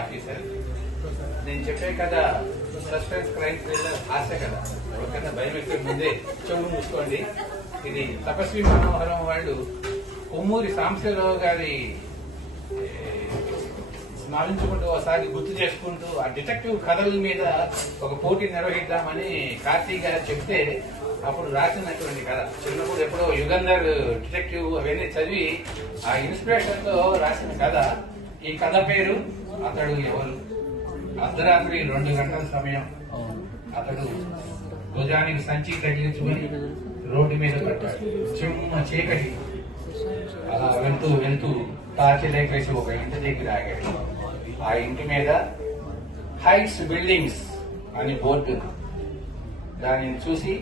Officer. నేను చెప్పే కదా సస్పెన్స్ క్రైమ్ థ్రిల్లర్ హాస్య కదా, ఎవరికైనా భయం ఎక్కే ముందే చెవులు మూసుకోండి. ఇది తపస్వి మనోహరం వాళ్ళు కొమ్మూరి సాంబశివరావు గారి స్మరించుకుంటూ ఒకసారి గుర్తు చేసుకుంటూ ఆ డిటెక్టివ్ కథల మీద ఒక పోటీ నిర్వహిద్దామని కార్తీక్ గారు చెప్తే అప్పుడు రాసినటువంటి కథ. చిన్నప్పుడు ఎప్పుడో యుగంధర్ డిటెక్టివ్ అవన్నీ చదివి ఆ ఇన్స్పిరేషన్ తో రాసిన కథ. ఈ కథ పేరు అతడు ఎవరు. అర్ధరాత్రి 2 గంటల సమయం అతడు భుజానికి సంచి తగిలించుకుని రోడ్డు మీద పడ్డాడు. చిమ్మ చీకటి. అలా వెళ్తూ వెళ్తూ టార్చ్ లైట్ వేసి ఒక ఇంటి దగ్గర ఆగాడు. ఆ ఇంటి మీద హైట్స్ బిల్డింగ్స్ అని బోర్డు. దానిని చూసి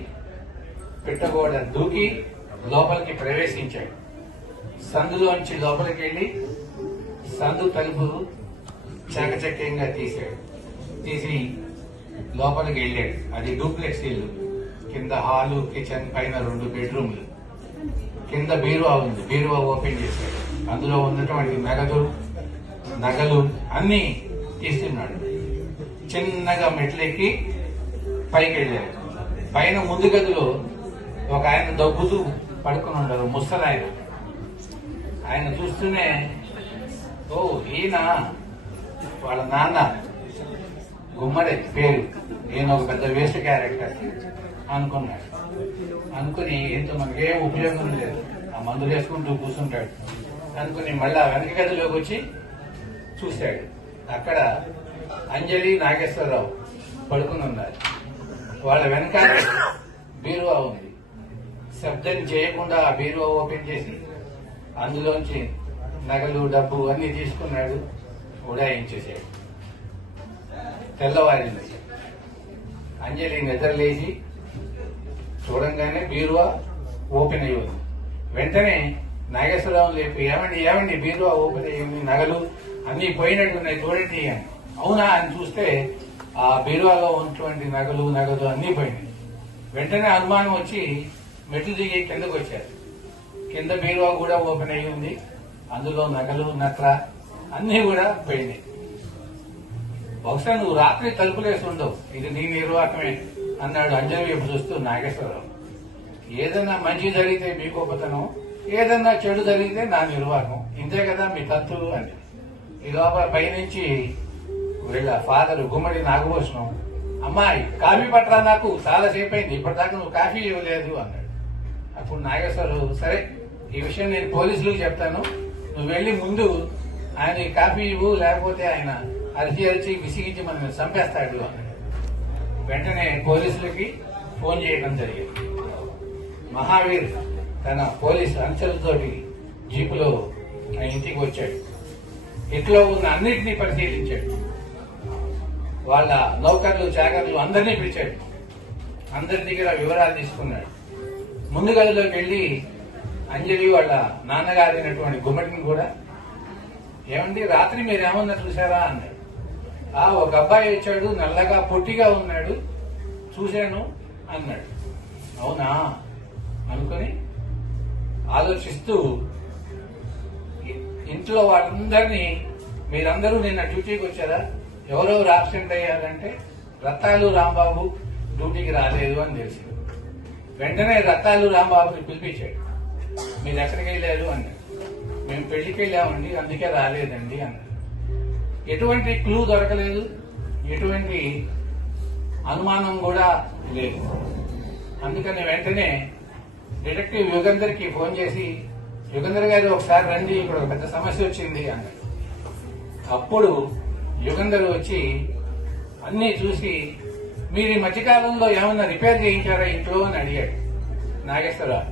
పిట్టగోడ దూకి లోపలికి ప్రవేశించాడు. సందులోంచి లోపలికి వెళ్లి సందు తలుపు చాకచక్యంగా తీసి లోపలికి వెళ్ళాడు. అది డూప్లెక్స్ ఇల్లు. కింద హాలు, కిచెన్, పైన 2 బెడ్రూమ్లు. కింద బీరువా ఉంది. బీరువా ఓపెన్ చేశాడు. అందులో ఉన్నటువంటి నగలు అన్ని తీస్తున్నాడు. చిన్నగా మెట్లెక్కి పైకి వెళ్ళాడు. పైన ముందు గదిలో ఒక ఆయన దగ్గుతూ పడుకుని ఉండరు, ముసలాయన. ఆయన చూస్తూనే ఓ ఈయన వాళ్ళ నాన్న గుమ్మడి పేరు, ఈయన ఒక పెద్ద వేస్ట్ క్యారెక్టర్ అనుకున్నాడు. అనుకుని ఇంత మనకేం ఉపయోగం లేదు, ఆ మందులు వేసుకుంటూ కూర్చుంటాడు అనుకుని మళ్ళా వెనక గదిలోకి వచ్చి చూశాడు. అక్కడ అంజలి, నాగేశ్వరరావు పడుకుని ఉన్నారు. వాళ్ళ వెనకాల బీరువా ఉంది. శబ్దం చేయకుండా ఆ బీరువా ఓపెన్ చేసి అందులోంచి నగలు, డబ్బు అన్ని తీసుకున్నాడు. ఉడాయించేసాడు. తెల్లవారింది. అంజలి నిద్రలేచి చూడంగానే బీరువా ఓపెన్ అయ్యి ఉంది. వెంటనే నాగేశ్వరరావు లేపి ఏమండి బీరువా ఓపెన్ అయ్యింది, నగలు అన్ని పోయినట్టున్నాయి చూడండి అని. అవునా అని చూస్తే ఆ బీరువాలో ఉన్నటువంటి నగలు అన్ని పోయినాయి. వెంటనే అనుమానం వచ్చి మెట్లు దిగి కిందకు వచ్చారు. కింద బీరువా కూడా ఓపెన్ అయ్యి ఉంది. అందులో నగలు, నట్ర అన్ని కూడా పోయినాయి. బహుశా నువ్వు రాత్రి తలుపులేసి ఉండవు, ఇది నీ నిర్వాహకమే అన్నాడు అంజలి వైపు చూస్తూ నాగేశ్వరరావు. ఏదన్నా మంచి జరిగితే మీ గొప్పతనం, ఏదన్నా చెడు జరిగితే నా నిర్వాహకం, ఇంతే కదా మీ తత్తులు అని. ఈ లోపల పైనుంచి వీళ్ళ ఫాదర్ గుమ్మడి నాగభూషణం, అమ్మాయి కాఫీ పట్టరా, నాకు చాలా సేపు అయింది, ఇప్పటిదాకా నువ్వు కాఫీ ఇవ్వలేదు అన్నాడు. అప్పుడు నాగేశ్వరరావు, సరే ఈ విషయం నేను పోలీసులకు చెప్తాను, నువ్వు వెళ్లి ముందు ఆయన కాఫీ ఇవ్వు, లేకపోతే ఆయన అరిచి విసిగించి మనం చంపేస్తాడు అన్నాడు. వెంటనే పోలీసులకి ఫోన్ చేయడం జరిగింది. మహావీర్ తన పోలీసు అంచెలతోటి జీపులో ఇంటికి వచ్చాడు. ఇంట్లో ఉన్న అన్నిటినీ పరిశీలించాడు. వాళ్ళ నౌకర్లు, చాకర్లు అందరినీ పిలిచాడు. అందరి దగ్గర వివరాలు తీసుకున్నాడు. ముందు గదిలోకి వెళ్లి అంజలి వాళ్ళ నాన్నగారైనటువంటి గుమ్మడిని కూడా, ఏమండి రాత్రి మీరేమన్నా చూసారా అన్నాడు. ఒక అబ్బాయి వచ్చాడు, నల్లగా పొట్టిగా ఉన్నాడు, చూశాను అన్నాడు. అవునా అనుకుని ఆలోచిస్తూ ఇంట్లో వాళ్ళందరినీ, మీరందరూ నిన్న డ్యూటీకి వచ్చారా, ఎవరెవరు ఆబ్సెంట్ అయ్యారంటే రత్తాలు రాంబాబు డ్యూటీకి రాలేదు అని తెలిసింది. వెంటనే రత్తాలు రాంబాబుని పిలిపించాడు. మీరు ఎక్కడికి వెళ్ళారు అన్నాడు. మేము పెళ్లికి వెళ్ళామండి, అందుకే రాలేదండి అన్నాడు. ఎటువంటి క్లూ దొరకలేదు, ఎటువంటి అనుమానం కూడా లేదు. అందుకని వెంటనే డిటెక్టివ్ యుగంధర్కి ఫోన్ చేసి, యుగంధర్ గారు ఒకసారి రండి, ఇక్కడ ఒక పెద్ద సమస్య వచ్చింది అన్నాడు. అప్పుడు యుగంధర్ వచ్చి అన్ని చూసి, మీరు ఈ మధ్యకాలంలో ఏమన్నా రిపేర్ చేయించారా ఇంట్లో అని అడిగాడు. నాగేశ్వరరావు,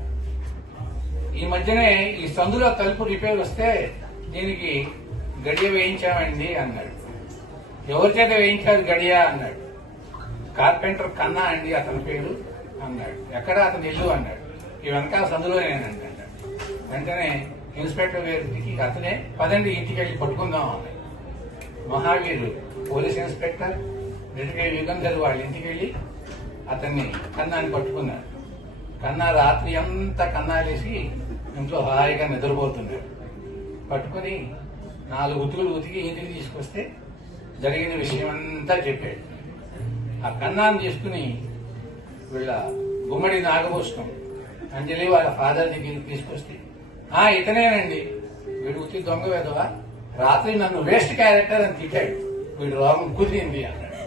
ఈ మధ్యనే ఈ సందులో తలుపు రిపేర్ వస్తే దీనికి గడియ వేయించామండి అన్నాడు. ఎవరి చేత వేయించారు గడియ అన్నాడు. కార్పెంటర్ కన్నా అండి అతని పేరు అన్నాడు. ఎక్కడ అతని ఇల్లు అన్నాడు. ఈ వెనకాల సందులోనేనండి అన్నాడు. వెంటనే ఇన్స్పెక్టర్ గారికి అతనే, పదండి ఇంటికి వెళ్ళి పట్టుకుందాం అన్నాడు. మహావీరు పోలీస్ ఇన్స్పెక్టర్ డిటెక్టివ్ యుగంధర్ వాళ్ళ ఇంటికి వెళ్ళి అతన్ని కన్నాని పట్టుకున్నాడు. కన్నా రాత్రి అంతా కన్నాలేసి ఇంట్లో హాయిగా నిద్రపోతున్నాడు. పట్టుకుని 4 ఉతుకులు ఉతికి ఇంటికి తీసుకొస్తే జరిగిన విషయం అంతా చెప్పాడు. ఆ కన్నాన్ని తీసుకుని వీళ్ళ గుమ్మడి నాగభూషణం అంజలి వాళ్ళ ఫాదర్ దగ్గరికి తీసుకొస్తే ఇతనేనండి, వీడు ఉత్తి దొంగ వేదవా, రాత్రి నన్ను వేస్ట్ క్యారెక్టర్ అని తిట్టాడు, వీడు రోగం కుదిరింది అన్నాడు.